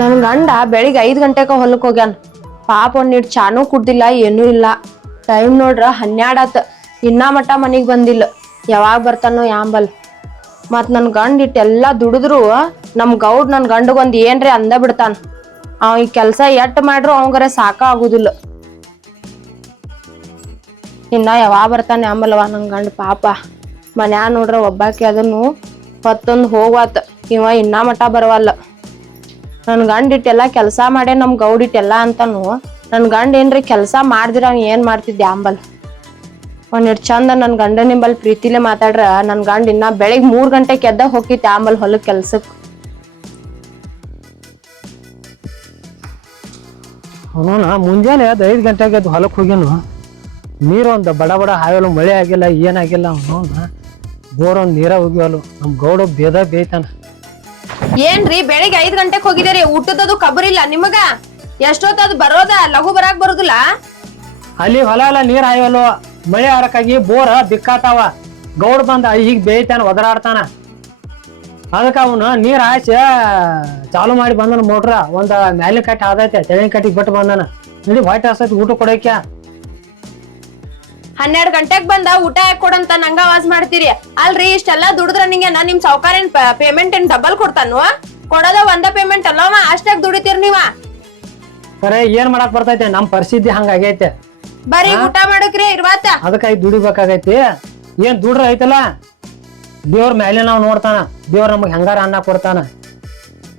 ನನ್ ಗಂಡ ಬೆಳಿಗ್ಗೆ 5 ಗಂಟೆಕ ಹೊಲಕ್ ಹೋಗ್ಯಾನ. ಪಾಪ ಒಂದಿಟ್ ಚಾನೂ ಕುಡ್ದಿಲ್ಲ, ಏನೂ ಇಲ್ಲ. ಟೈಮ್ ನೋಡ್ರ 12 ಆತ. ಇನ್ನ ಮಟ ಮನಿಗ್ ಬಂದಿಲ್ಲ. ಯಾವಾಗ ಬರ್ತಾನೋ ಯಾಂಬಲ್. ಮತ್ ನನ್ ಗಂಡ ಇಟ್ಟೆಲ್ಲಾ ದುಡಿದ್ರು ನಮ್ ಗೌಡ್ ನನ್ ಗಂಡಗೊಂದ್ ಏನ್ರಿ ಅಂದ ಬಿಡ್ತಾನ. ಅವ ಈ ಕೆಲ್ಸ ಎಟ್ ಮಾಡ್ರು ಅವಂಗರ ಸಾಕ ಆಗುದಿಲ್ಲ. ಇನ್ನ ಯಾವಾಗ ಬರ್ತಾನೆ ಯಾಂಬಲ್ವ ನನ್ ಗಂಡ ಪಾಪ. ಮನ್ಯಾ ನೋಡ್ರ ಒಬ್ಬಾಕಿ ಅದನ್ನು ಹೊತ್ತೊಂದ್ ಹೋಗ್ವಾತ. ಇವ ಇನ್ನ ಮಟ ಬರವಲ್ಲ. ನನ್ ಗಂಡ ಇಟ್ಟೆಲ್ಲಾ ಕೆಲ್ಸ ಮಾಡೇ ನಮ್ ಗೌಡ್ ಇಟ್ಟೆಲ್ಲಾ ಅಂತಾನು. ನನ್ ಗಂಡ ಏನ್ರಿ ಕೆಲ್ಸ ಮಾಡ್ದಿರ ಅವ್ ಏನ್ ಮಾಡ್ತಿದ್ದೆ ಅಂಬಲ್. ಒಂದಿಟ್ ಚಂದ ನನ್ ಗಂಡ ನಿಂಬಲ್ ಪ್ರೀತಿಲೆ ಮಾತಾಡ್ರ ನನ್ ಗಂಡ ಇನ್ನ ಬೆಳಿಗ್ 3 ಗಂಟೆಗೆ ಎದ್ದ ಹೋಗಿತ್ತೆ ಅಂಬಲ್ ಹೊಲಕ್ ಕೆಲ್ಸಕ್. ಅವನ ಮುಂಜಾನೆ 5 ಗಂಟೆಗೆ ಎದ್ದು ಹೊಲಕ್ಕೆ ಹೋಗ್ಯಾನು. ನೀರು ಒಂದು ಬಡ ಬಡ ಹಾಯಲು, ಮಳೆ ಆಗಿಲ್ಲ ಏನಾಗಿಲ್ಲ. ಅವನ ಬೋರ್ ಒಂದು ನೀರ ಹೋಗ್ಯವಲು. ನಮ್ ಗೌಡ ಬೇಯ್ತಾನ. ಏನ್ರಿ ಬೆಳಿಗ್ಗೆ 5 ಗಂಟೆಗೆ ಹೋಗಿದ್ದೀರಿ? ಊಟದದು ಕಬರಿಲ್ಲ ನಿಮಗ? ಎಷ್ಟೊತ್ತದ್ ಬರೋದ? ಲಘು ಬರಾಕ್ ಬರುದಿಲ್ಲ? ಅಲ್ಲಿ ಹೊಲ ಎಲ್ಲ ನೀರ್ ಹಾಯವಲು, ಮಳೆ ಆರಕ್ಕಾಗಿ ಬೋರ ಬಿಕ್ಕಾತಾವ. ಗೌಡ ಬಂದ ಈಗ ಬೇಯ್ತಾನ, ಒದರಾಡ್ತಾನ. ಅದಕ್ಕೆ ಅವನು ನೀರ್ ಹಾಯಿಸಿ ಚಾಲು ಮಾಡಿ ಬಂದನ ಮೋಟ್ರ. ಒಂದ್ ಮ್ಯಾಲಿನ ಕಟ್ಟಿ ಆದೈತೆ, ತೆಳಿನ ಕಟ್ಟಿಗೆ ಬಿಟ್ಟು ಬಂದನ. ನೋಡಿ ಹೊಟ್ಟೆ ಹಸೈತಿ ಊಟ ಕೊಡಕ್ಯ. 12 ಗಂಟೆಗ್ ಬಂದ ಊಟ ಯಾಕೆ ಕೊಡಂತ ನಂಗ ಆವಾಜ್ ಮಾಡ್ತೀರಿ? ಅಲ್ರಿ ಇಷ್ಟೆಲ್ಲಾ ದುಡಿದ್ರ ನಿಮ್ ಸಾವ್ಕಾರ ಏನ್ ಪೇಮೆಂಟ್ ಏನ್ ಡಬಲ್ ಕೊಡ್ತಾನು? ಕೊಡೋದ ಒಂದ ಪೇಮೆಂಟ್ ಅಲ್ಲವ, ಅಷ್ಟಾಗ ದುಡಿತೀರಿ ನೀವ? ಖರೆ ಏನ್ ಮಾಡಕ್ ಬರ್ತೈತೆ, ನಮ್ ಪರಿಸ್ಥಿತಿ ಹಂಗಾಗೈತೆ. ಬರೀ ಊಟ ಮಾಡಕ್ರಿ ಇರ್ವಾತ. ಅದಕ್ಕಾಗಿ ದುಡಿಬೇಕಾಗೈತಿ. ಏನ್ ದುಡ್ರ ಐತಲ್ಲ, ದೇವ್ರ ಮೇಲೆ ನಾವ್ ನೋಡ್ತಾನ. ದೇವ್ರ ನಮಗ್ ಹೆಂಗಾರ ಅನ್ನ ಕೊಡ್ತಾನ.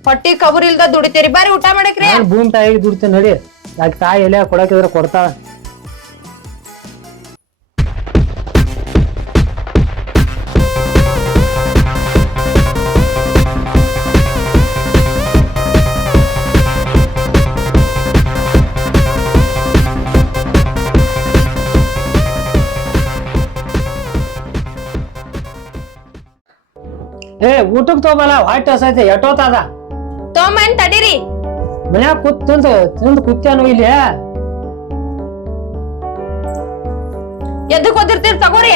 ಹೊಟ್ಟಿ ಕಬುರ್ ಇಲ್ದ ದುಡಿತೀರಿ, ಬರೀ ಊಟ ಮಾಡಕ್ರಿ. ಭೂಮಿ ತಾಯಿಗೆ ದುಡ್ತೀನಿ ನಡಿ. ಯಾಕೆ ತಾಯಿ ಎಲೆ ಕೊಡಕಿದ್ರೆ ಕೊಡ್ತಾಳ. ಊಟಕ್ ತಗೋಬಲ್ಲ, ಹೊಟ್ಟೆ ಹಸೈತೆ ಎಟ್ಟೋತದ. ತೊಂಬನ್ ತಡೀರಿ. ಮನ್ಯಾಗ ತಿಂದು ಕುತ್ಯಾನು ಇಲ್ಲಿ. ಎದಕ್ ಓದಿರ್ತೀರಿ ತಗೋರಿ.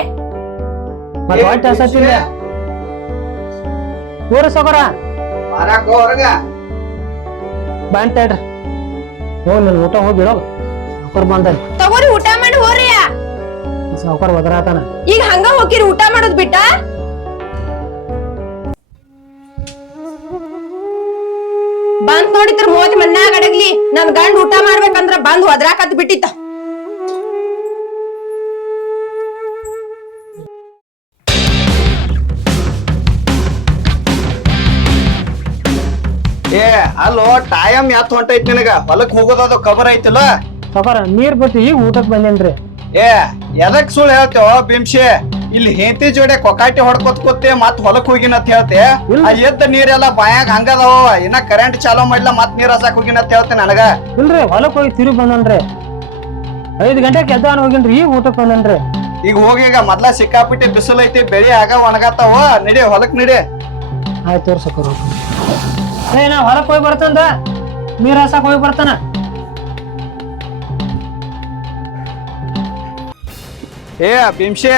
ಮತ್ ಹೊಟ್ಟೆ ಹಸೈತಿಲ್ಲ. ಊರ ಸೊಗರ ಬಂತೇಡ್ರಿ. ಹೋಗ್ ನನ್ ಊಟ ಹೋಗಿ ಬಿಡೋಗ. ಸಾವ್ಕಾರ ಬಂದ ತಗೋರಿ, ಊಟ ಮಾಡಿ ಹೋರಿ. ಸಾವ್ಕಾರ ಒದರಾತಾನ. ಈಗ ಹಂಗ ಹೋಗಿರಿ ಊಟ ಮಾಡೋದ್ ಬಿಟ್ಟ? ಬಂದ್ ನೋಡಿದ್ರ 30 ಮನ್ಯಾಗ ಅಡಗ್ಲಿ. ನನ್ ಗಂಡ ಊಟ ಮಾಡ್ಬೇಕಂದ್ರ ಬಂದ್ ಒದ್ರಾಕತ್ ಬಿಟ್ಟಿತ್ತ. ಅಲ್ಲೋ ಟೈಮ್ ಯಾತ್ ಹೊಂಟೈತಿ ನಿನಗ? ಹೊಲಕ್ ಹೋಗೋದ ಖಬರ್ ಐತಿಲ್ಲ? ಸಾವ್ಕಾರ ನೀರ್ ಬಿಟ್ಟು ಈಗ ಊಟಕ್ ಬಂದೇನ್ರಿ. ಎದಕ್ ಸುಳ್ಳು ಹೇಳ್ತೇವ ಬಿಂಶಿ? ಇಲ್ಲಿ ಹೆಂಡತಿ ಜೋಡೆ ಕೊಕಾಟಿ ಹೊಡ್ಕೊತ್ಕೋತೆ ಮತ್ ಹೊಲಕ್ ಹೋಗಿನತ್ ಹೇಳ್ತೆ. ಎದ್ದ ನೀರೆಲ್ಲ ಬಾಯಾಗ ಹಂಗದವ. ಇನ್ನ ಕರೆಂಟ್ ಚಾಲೂ ಮಾಡಿಲ್ಲ, ಮತ್ ನೀರ್ ಹಸಾಕ್ ಹೋಗಿನತ್ ಹೇಳ್ತೆ ನನಗ. ಇಲ್ರಿ, ಹೊಲಕ್ ಹೋಗಿ ತಿರುಗಿ ಬಂದನ್ರಿ. 5 ಗಂಟೆಗೆ ಎದ್ದಾನ ಹೋಗಿನ್ರಿ, ಈಗ ಊಟಕ್ ಬಂದನ್ರಿ. ಈಗ ಹೋಗೀಗ ಮೊದ್ಲ ಸಿಕ್ಕಾಪಿಟ್ಟಿ ಬಿಸಿಲು ಐತಿ, ಬೆಳಿ ಆಗ ಒಣಗತ್ತಾವ. ನಡಿ ಹೊಲಕ್ ನಡಿ. ಆಯ್ತು ತೋರ್ಸಕರು. ನಾ ಹೊಲಕ್ ಹೋಗಿ ಬರ್ತಂದ, ನೀರ್ ಹಸಾಕ್ ಹೋಗಿ ಬರ್ತಾನ. ಬಿಂಶಿ,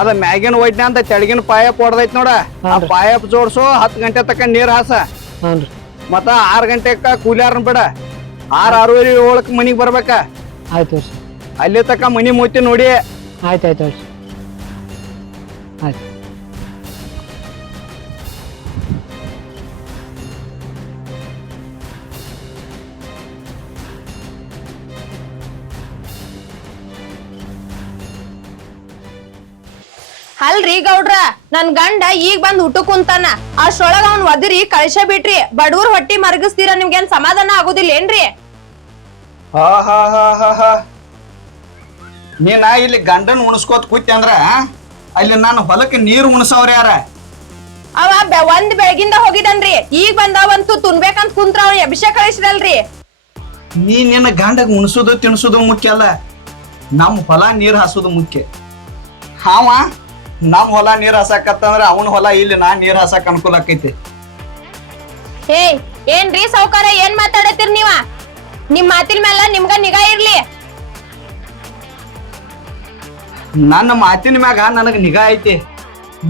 ಅದ ಮ್ಯಾಗಿನ ಒಡ್ನೆ ಅಂತ ತೆಳಗಿನ ಪಾಯಪ್ ಹೊಡೆದೈತಿ ನೋಡ. ಆ ಪಾಯಪ್ ಜೋಡ್ಸು. 10 ಗಂಟೆ ತಕ್ಕ ನೀರ್ ಹಾಸ. ಮತ್ತ 6 ಗಂಟೆಕ ಕೂಲಿಯಾರನ್ ಬಿಡ. 6:30 7 ಮನಿಗ್ ಬರ್ಬೇಕ. ಆಯ್ತು ಅಲ್ಲಿ ತಕ್ಕ ಮನಿ ಮೂತಿ ನೋಡಿ. ಆಯ್ತಾಯ್ತು ಆಯ್ತು. ಅಲ್ರಿ ಗೌಡ್ರ, ನನ್ ಗಂಡ ಈಗ ಬಂದ್ ಊಟ ಕುಂತಾನ. ಅಷ್ಟೊಳಗ ಅವ್ನ್ ಒದಿರಿ ಕಳ್ಸ ಬಿಟ್ರಿ. ಬಡವ್ರ ಹೊಟ್ಟಿ ಮರ್ಗಿಸ್ತೀರ, ನಿಮ್ಗೇನ್ ಸಮಾಧಾನ ಆಗುದಿಲ್ಲ ಏನ್ರಿ? ನೀನ ಇಲ್ಲಿ ಗಂಡನ್ ಉಣಸ್ಕೋತ್ ಕೂತಿ ಅಂದ್ರ ಅಲ್ಲಿ ನಾನು ಹೊಲಕ್ಕೆ ನೀರು ಉಣಸವ್ರ ಯಾರ? ಅವ ಒಂದ್ ಬೆಳಗಿಂದ ಹೋಗಿದನ್ರಿ. ಈಗ ಬಂದಾವಂತೂ ತುನ್ಬೇಕಂತ ಕುಂತ್ರ ಅವ್ನ ಅಭಿಷೇಕ್ ಕಳಿಸಿದಲ್ರಿ. ನೀ ನಿನ್ನ ಗಂಡಗ್ ಉಣಸುದು ತಿನ್ಸುದು ಮುಖ್ಯ ಅಲ್ಲ, ನಮ್ ಹೊಲ ನೀರ್ ಹಾಸುದು ಮುಖ್ಯ. ಹಾವ ನಮ್ ಹೊಲ ನೀರ್ ಹಸಾಕತ್ತಂದ್ರ ಅವನ್ ಹೊಲ ಇಲ್ಲಿ ನಾ ನೀರ್ ಹಸಾಕ್ ಅನುಕೂಲ ಆಕೈತಿ. ಏನ್ರಿ ಸಾವ್ಕಾರ, ಏನ್ ಮಾತಾಡತ್ತೀರಿ ನೀವ? ನಿಮ್ ಮಾತಿನ ಮೇಲೆ ನಿಮ್ಗ ನಿಗಾ ಇರ್ಲಿ. ನನ್ನ ಮಾತಿನ ಮ್ಯಾಗ ನನಗ್ ನಿಗಾ ಐತಿ.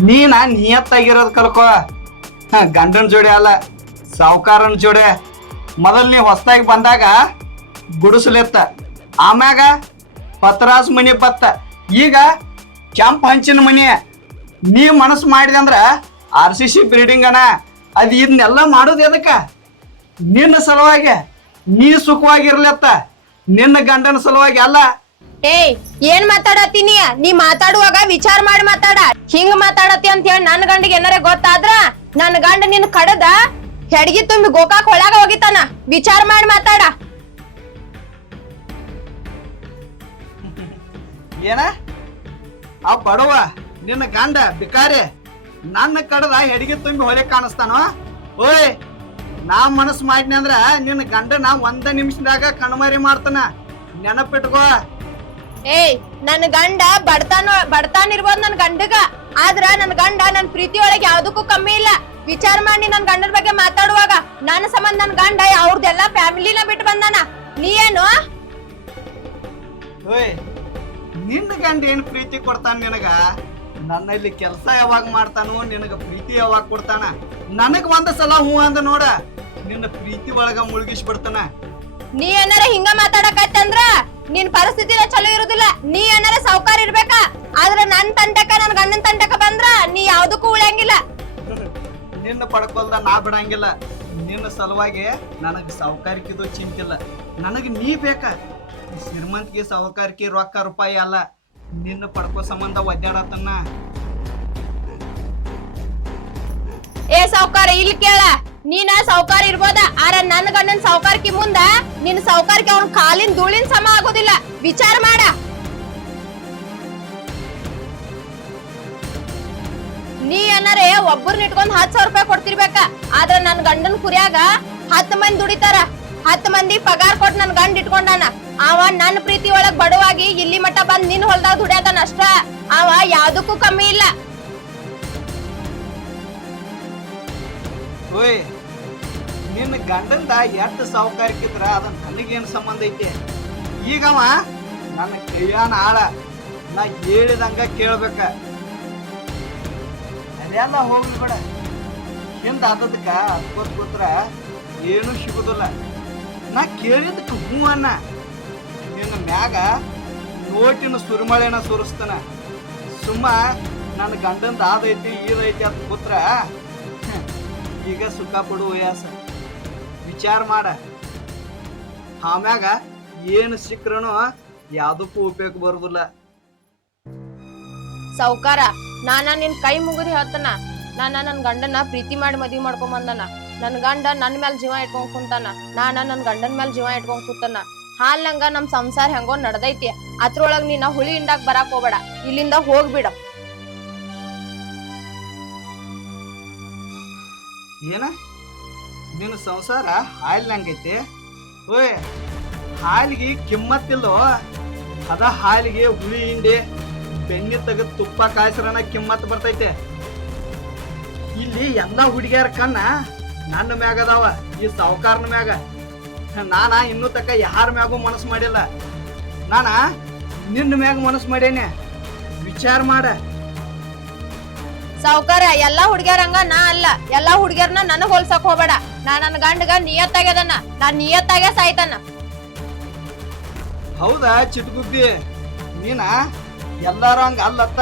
ನೀನ ನಿಯತ್ತಾಗಿರೋದ್ ಕಲ್ಕೋ. ಗಂಡನ್ ಜೋಡಿ ಅಲ್ಲ, ಸಾವುಕಾರನ ಜೋಡೆ ಮೊದಲ್ ನೀ ಹೊಸದಾಗಿ ಬಂದಾಗ ಗುಡಿಸಲೆತ್ತ, ಆಮ್ಯಾಗ ಪತ್ರಾಸ್ ಮನಿ ಬತ್ತ, ಈಗ ಕೆಂಪ್ ಹಂಚಿನ ಮನಿ. ನೀ ಮನಸ್ಸು ಮಾಡಿದೆ ಅಂದ್ರ RCC ಬಿಲ್ಡಿಂಗ್ ಅನ. ಅದ್ ಇದನ್ನೆಲ್ಲ ಮಾಡೋದು ಎದಕ್ಕ? ನಿನ್ನ ಸಲುವಾಗಿ, ನೀ ಸುಖವಾಗಿರ್ಲತ್ತ, ನಿನ್ನ ಗಂಡನ ಸಲುವಾಗಿ ಅಲ್ಲ. ಏಯ್ ಏನ್ ಮಾತಾಡತ್ತೀನಿ? ನೀ ಮಾತಾಡುವಾಗ ವಿಚಾರ ಮಾಡಿ ಮಾತಾಡ. ಹಿಂಗ್ ಮಾತಾಡತಿ ಅಂತ ಹೇಳಿ ನನ್ ಗಂಡಿಗೆ ಏನಾರ ಗೊತ್ತಾದ್ರ ನನ್ ಗಂಡ ನಿನ್ ಕಡದ ಹೆಡ್ಗಿ ತುಂಬಿ ಗೋಕಾಕ್ ಒಳಗ ಹೋಗಿತಾನ. ವಿಚಾರ ಮಾಡಿ ಮಾತಾಡ. ಏನ ಆ ಬಡವ ನಿನ್ನ ಗಂಡ ಬಿಕಾರಿ ನನ್ನ ಕಡದ ಹೆಡಿಗೆ ತುಂಬಿ ಹೊಳೆ ಕಾಣಿಸ್ತಾನೋ? ಓಯ್, ನಾ ಮನಸ್ಸು ಮಾಡಿನಿ ಅಂದ್ರ ನಿನ್ನ ಗಂಡನ 1 ನಿಮಿಷದಾಗ ಕಣ್ಮರಿ ಮಾಡ್ತಾನ, ನೆನಪಿಟ್ಕೋ. ಏಯ್ ನನ್ ಗಂಡ ಬಡತಾನ ಇರ್ಬೋದು ನನ್ ಗಂಡಗ, ಆದ್ರ ನನ್ ಗಂಡ ನನ್ ಪ್ರೀತಿ ಒಳಗೆ ಯಾವ್ದಕ್ಕೂ ಕಮ್ಮಿ ಇಲ್ಲ. ವಿಚಾರ ಮಾಡಿ ನನ್ ಗಂಡನ ಬಗ್ಗೆ ಮಾತಾಡುವಾಗ ನನ್ನ ಸಂಬಂಧ ನನ್ ಗಂಡ ಅವ್ರದೆಲ್ಲಾ ಫ್ಯಾಮಿಲಿನ ಬಿಟ್ಟು ಬಂದಾನ. ನೀ ಏನು? ಓಯ್, ನಿನ್ನ ಗಂಡ ಏನ್ ಪ್ರೀತಿ ಕೊಡ್ತಾನ ನಿನಗ? ನನ್ನಲ್ಲಿ ಕೆಲಸ ಯಾವಾಗ ಮಾಡ್ತಾನೋ, ನಿನಗ ಪ್ರೀತಿ ಯಾವಾಗ ಕೊಡ್ತಾನ? ನನಗ್ ಒಂದ್ ಸಲ ಹೂ ಅಂದ ನೋಡ, ನಿನ್ನ ಪ್ರೀತಿ ಒಳಗ ಮುಳುಗಿಸ್ಬಿಡ್ತಾನ. ನೀ ಏನಾರ ಹಿಂಗ ಮಾತಾಡಕತ್ತಂದ್ರ ನಿನ್ ಪರಿಸ್ಥಿತಿನ ಚಲೋ ಇರುದಿಲ್ಲ. ನೀ ಏನಾರ ಸಾವ್ಕಾರ ಇರ್ಬೇಕ, ಆದ್ರ ನನ್ ತಂಟಕ ನನ್ ಗಂಡನ ತಂಟಕ ಬಂದ್ರ ನೀ ಯಾವ್ದಕ್ಕೂ ಉಳಿಯಂಗಿಲ್ಲ. ನಿನ್ನ ಪಡ್ಕೊಲ್ದ ನಾ ಬಿಡಂಗಿಲ್ಲ. ನಿನ್ನ ಸಲುವಾಗಿ ನನಗ್ ಸಾವುಕಾರಿಕಿದು ಚಿಂತಿಲ್ಲ. ನನಗ್ ನೀ ಬೇಕ. ಶ್ರೀಮಂತಿಗೆ ಸಾವುಕಾರಿಕೆ ರೊಕ್ಕ ರೂಪಾಯಿ ಅಲ್ಲ, ನಿನ್ನ ಪಡ್ಕೋ ಸಂಬಂಧ ಒದ್ದಾಡತನ್ನ. ಏ ಸಾವ್ಕಾರ, ಇಲ್ಲಿ ಕೇಳ. ನೀನ ಸಾವ್ಕಾರ ಇರ್ಬೋದ, ಆರ ನನ್ ಗಂಡನ್ ಸಾವ್ಕಾರ್ಕಿ ಮುಂದ ನಿನ್ ಸಾವ್ಕಾರ್ಕಿ ಅವ್ನ ಕಾಲಿನ ಧೂಳಿನ ಸಮ ಆಗೋದಿಲ್ಲ. ವಿಚಾರ ಮಾಡ. ನೀ ಏನಾರೇ ಒಬ್ಬರನ್ನ ಇಟ್ಕೊಂಡ್ 10,000 ರೂಪಾಯಿ ಕೊಡ್ತಿರ್ಬೇಕ, ಆದ್ರ ನನ್ ಗಂಡನ್ ಕುರಿಯಾಗ 10 ಮಂದಿ ದುಡಿತಾರ. 10 ಮಂದಿ ಪಗಾರ ಕೊಟ್ಟು ನನ್ ಗಂಡ ಇಟ್ಕೊಂಡಾನ. ಅವ ನನ್ ಪ್ರೀತಿ ಒಳಗ್ ಬಡವಾಗಿ ಇಲ್ಲಿ ಮಟ್ಟ ಬಂದ್ ನಿನ್ ಹೊಲ್ದಾಗ ದುಡಿಯತಾನ ಅಷ್ಟ. ಅವ ಯಾವ್ದಕ್ಕೂ ಕಮ್ಮಿ ಇಲ್ಲ. ಓಯ್, ನಿನ್ನ ಗಂಡಂದ ಎಷ್ಟು ಸಾವುಕಾರಿಕಿದ್ರ ಅದ ನನಗೇನು ಸಂಬಂಧ ಐತಿ? ಈಗವ ನನ್ನ ಕೈಯಾನ ಆಳ, ನಾ ಹೇಳಿದಂಗ ಕೇಳ್ಬೇಕ. ಅದೆಲ್ಲ ಹೋಗ್ಲಿ ಬೇಡ. ಹಿಂದ ಆದದಕ್ಕ ಕೂತ್ರ ಏನು ಸಿಗುದಿಲ್ಲ. ನಾ ಕೇಳಿದಕ್ಕೆ ಹೂ ಅನ್ನ. ನಿನ್ನ ಮ್ಯಾಗ ನೋಟಿನ ಸುರಿಮಳೆನ ಸುರಿಸ್ತಾನ. ಸುಮ್ಮ ನನ್ನ ಗಂಡಂದ ಆದೈತಿ ಈದೈತಿ ಅಂತ ಕೂತ್ರ ಈಗ ಸುಖ ಪಡು ವಯಸ್ಸ. ವಿಚಾರ ಮಾಡ. ಆಮ್ಯಾಗ ಏನು ಸಿಕ್ರನು ಯಾವ್ದಕ್ಕೂ ಉಪಯೋಗ ಬರುದಿಲ್ಲ. ಸಾವ್ಕಾರ, ನಾನ ನಿನ್ ಕೈ ಮುಗಿದ್ ಹೇಳ್ತಾನ. ನಾನ ನನ್ ಗಂಡನ ಪ್ರೀತಿ ಮಾಡಿ ಮದ್ವಿ ಮಾಡ್ಕೊಂಡ್ ಬಂದಾನ. ನನ್ ಗಂಡ ನನ್ ಮ್ಯಾಲ ಜೀವ ಇಟ್ಕೊಂಡ್ ಕುಂತಾನ, ನಾನ ನನ್ ಗಂಡನ್ ಮ್ಯಾಲ ಜೀವ ಇಟ್ಕೊಂಡ್ ಕೂತಾನ. ಹಾಲ್ನಂಗ ನಮ್ ಸಂಸಾರ ಹೆಂಗೋ ನಡ್ದೈತಿ. ಅದ್ರೊಳಗ್ ನೀನ ಹುಳಿ ಹಿಂಡಾಕ್ ಬರಾಕ್ ಹೋಗ್ಬೇಡ. ಇಲ್ಲಿಂದ ಹೋಗ್ಬಿಡ. ಏನ ನಿನ್ನ ಸಂಸಾರ ಹಾಲಿನಂಗೈತಿ? ಓಯ್, ಹಾಲಿಗೆ ಕಿಮ್ಮತ್ತಿಲ್ಲೋ? ಅದ ಹಾಲಿಗೆ ಹುಳಿ ಹಿಂಡಿ ಬೆಣ್ಣೆ ತೆಗೆದು ತುಪ್ಪ ಕಾಯಿಸ್ರನ ಕಿಮ್ಮತ್ ಬರ್ತೈತೆ. ಇಲ್ಲಿ ಎಲ್ಲಾ ಹುಡುಗಿಯರ ಕಣ್ಣ ನನ್ನ ಮ್ಯಾಗ ಅದಾವ, ಈ ಸಾವುಕಾರನ ಮ್ಯಾಗ. ನಾನ ಇನ್ನೂ ತಕ್ಕ ಯಾರ ಮ್ಯಾಗೂ ಮನಸ್ಸು ಮಾಡಿಲ್ಲ. ನಾನ ನಿನ್ನ ಮ್ಯಾಗ ಮನಸ್ಸು ಮಾಡೇನೆ. ವಿಚಾರ ಮಾಡ. ಸಾವ್ಕಾರ, ಎಲ್ಲಾ ಹುಡ್ಗ್ಯಾರಂಗ ನಾ ಅಲ್ಲ. ಎಲ್ಲಾ ಹುಡ್ಗ್ಯಾರನ ನನಗ್ ಹೋಲ್ಸಕ್ ಹೋಗ್ಬೇಡ. ನಾ ನನ್ ಗಂಡಗ ನಿಯತ್ತಾಗ್ಯದನ, ನಾ ನಿಯತ್ತಾಗೆ ಸಾಯ್ತಾನ. ಹೌದಾ ಚಿಟ್ಗುಬ್ಬಿ, ನೀನ ಎಲ್ಲಾರು ಹಂಗ ಅಲ್ಲತ್ತ.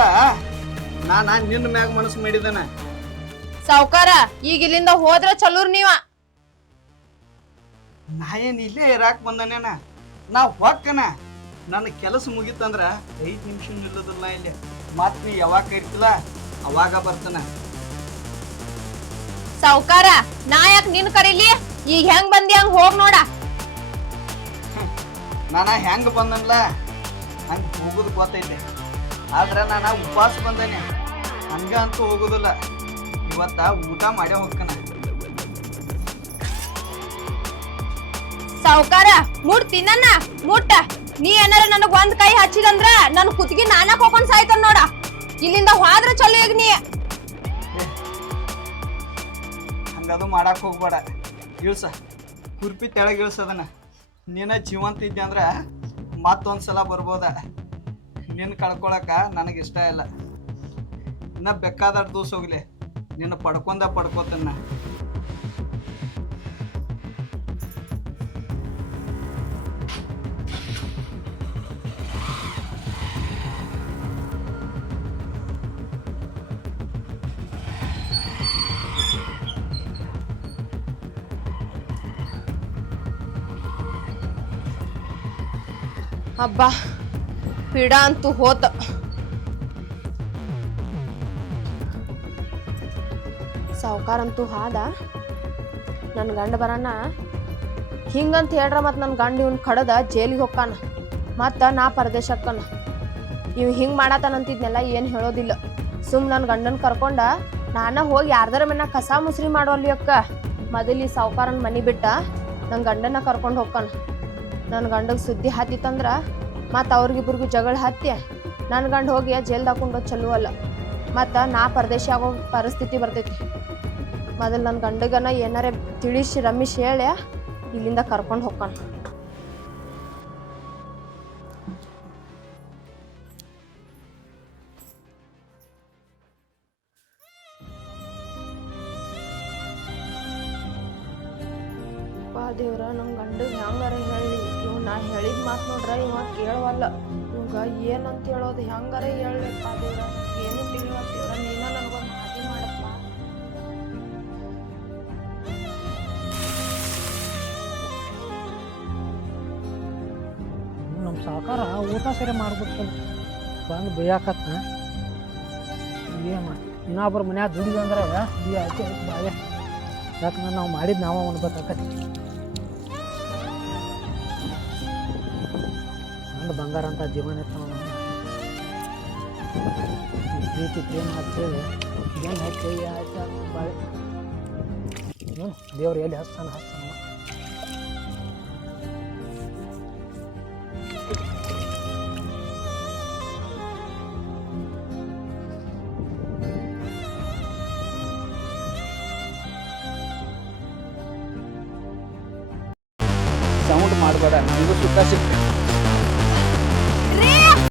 ನಾನ ನಿನ್ನ ಮ್ಯಾಗ ಮನಸ್ಸು ಮಾಡಿದನ. ಸಾವ್ಕಾರ, ಈಗ ಇಲ್ಲಿಂದ ಹೋದ್ರ ಚಲೂರ್ ನೀವ. ನಾ ಏನ್ ಇಲ್ಲೇ ಇರಾಕ್ ಬಂದನೇನ? ನಾ ಹೊಕ್ಕನ. ನನ್ನ ಕೆಲಸ ಮುಗಿತಂದ್ರ 5 ನಿಮಿಷ ನಿಲ್ಲೋದಿಲ್ಲ ಇಲ್ಲಿ. ಮತ್ ನೀ ಯಾವಾಗ ಕರಿತಿಲ್ಲ ಅವಾಗ ಬರ್ತಾನ. ಸಾವ್ಕಾರ, ನಾ ಯಾಕ ನಿನ್ ಕರೀಲಿ? ಈಗ ಹೆಂಗ್ ಬಂದಿ ಹಂಗ ಹೋಗ್ ನೋಡ. ನಾನ ಹೆಂಗ ಬಂದನ್ಲ ಹಂಗ ಹೋಗುದು ಗೊತ್ತೈತೆ, ಆದ್ರ ನಾನ ಉಪವಾಸ ಬಂದೇನೆ. ಹಂಗ ಅಂತೂ ಹೋಗುದಿಲ್ಲ. ಇವತ್ತ ಊಟ ಮಾಡೇ ಹೋಗ್ತಾನ. ಸಾವ್ಕಾರ, ಮುಟ್ತಿ ನನ್ನ ಮುಟ್ಟ. ನೀ ಏನಾರ ನನಗ್ ಒಂದ್ ಕೈ ಹಚ್ಚಿದಂದ್ರ ನನ್ ಕುತ್ತಿಗೆ ನಾನ ಹೋಗ್ಕೊಂಡ್ ಸಾಯ್ತಾನ ನೋಡ. ಇಲ್ಲಿಂದ ಹೋದ್ರ ಚಲೋ. ಈಗ ನೀ ಹಂಗದು ಮಾಡಕ್ ಹೋಗ್ಬೇಡ. ಇಳ್ಸ, ಕುರ್ಪಿ ತೆಳಗ್ ಇಳ್ಸದನ. ನೀನ ಜೀವಂತ ಇದ್ದೆ ಅಂದ್ರ ಮತ್ತೊಂದ್ಸಲ ಬರ್ಬೋದ. ನಿನ್ನ ಕಳ್ಕೊಳಕ ನನಗಿಷ್ಟ ಇಲ್ಲ. ಇನ್ನ ಬೇಕಾದಷ್ಟು ದೂಸ ಹೋಗ್ಲಿ, ನಿನ್ನ ಪಡ್ಕೋತನ್ನ. ಅಬ್ಬಾ ಪೀಡ ಅಂತೂ ಹೋತ. ಸಾವ್ಕಾರಂತೂ ಹಾದ. ನನ್ನ ಗಂಡ ಬರಣ ಹಿಂಗಂತ ಹೇಳ್ರ ಮತ್ತು ನನ್ನ ಗಂಡ ಇವ್ನ ಕಡದ ಜೈಲಿಗೆ ಹೊಕ್ಕಾನ ಮತ್ತು ನಾ ಪರದೇಶಕ್ಕನ. ಇವ್ ಹಿಂಗೆ ಮಾಡತಾನಂತಿದ್ನೆಲ್ಲ ಏನು ಹೇಳೋದಿಲ್ಲ. ಸುಮ್ ನನ್ನ ಗಂಡನ ಕರ್ಕೊಂಡ ನಾನ ಹೋಗಿ ಯಾರ್ದಾರ ಮನ್ಯಾಗ ಕಸ ಮುಸ್ರಿ ಮಾಡೋಲ್ಲಿ ಅಕ್ಕ. ಮೊದಲು ಈ ಸಾವ್ಕಾರನ ಮನೆ ಬಿಟ್ಟ ನನ್ನ ಗಂಡನ ಕರ್ಕೊಂಡು ಹೋಗ್ಕಾನ. ನನ್ನ ಗಂಡಗೆ ಸುದ್ದಿ ಹತ್ತಿತ್ತಂದ್ರ ಮತ್ತು ಅವ್ರಿಗಿಬ್ರಿಗೂ ಜಗಳ ಹತ್ತಿ ನನ್ನ ಗಂಡ ಹೋಗಿ ಜೈಲ್ದು ಹಾಕೊಂಡು ಚಲೋ ಅಲ್ಲ. ಮತ್ತು ನಾ ಪರದೇಶ ಆಗೋ ಪರಿಸ್ಥಿತಿ ಬರ್ತೈತಿ. ಮೊದಲು ನನ್ನ ಗಂಡಗನ ಏನಾರ ತಿಳಿಸಿ ರಮೇಶ್ ಹೇಳಿ ಇಲ್ಲಿಂದ ಕರ್ಕೊಂಡು ಹೋಗ್ಕಾನ. ದೇವ್ರ ನಮ್ಮ ಗಂಡಗೆ ಹೆಂಗಾರ ಹೇಳಿ. ಇವ್ ನಾ ಹೇಳಿದ ಮಾತು ನೋಡ್ರ ಇವ ಕೇಳವಲ್ಲ. ಇವಾಗ ಏನಂತ ಹೇಳೋದು ಹೆಂಗಾರ ಹೇಳಪ್ಪ ದೇವ್ರ. ಏನು ತಿಳಿವತ್ತೇವ್ರ, ನೀನ ನನಗೊಂದು ಮಾತಿ ಮಾಡಪ್ಪ. ನಮ್ಮ ಸಾಕಾರ ಊಟ ಸರಿ ಮಾಡ್ಬಿಟ್ಟು ಬಂದು ಬೇಯಾಕತ್ತ. ಏನು ಇನ್ನೊಬ್ರು ಮನ್ಯಾಗ ದುಡಿದಂದ್ರೆ ಬಿ ಆಚೆ ಆಯ್ತು ಬಾಯ. ಯಾಕಂದ್ರೆ ನಾವು ಮಾಡಿದ್ದು ನಾವ ಉಣ್ಬೇಕಾಕತಿ. ನಂದು ಬಂಗಾರ ಅಂತ ಜೀವನ ಇತ್ತು. ಪ್ರೀತಿ ಪ್ರೇಮ ಹಚ್ಚೇಳಿ ಏನು ಹಚ್ಚಿ ಆಯ್ತು ಬಾಳೆ. ದೇವ್ರು ಎಲ್ಲಿ ಹಚ್ತಾನ ಹಚ್ತಾನ. ಸೌಂಡ್ ಮಾಡಬೇಡ, ನನಗೂ ಸುಖ ಸಿಕ್ತು.